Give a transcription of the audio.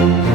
Thank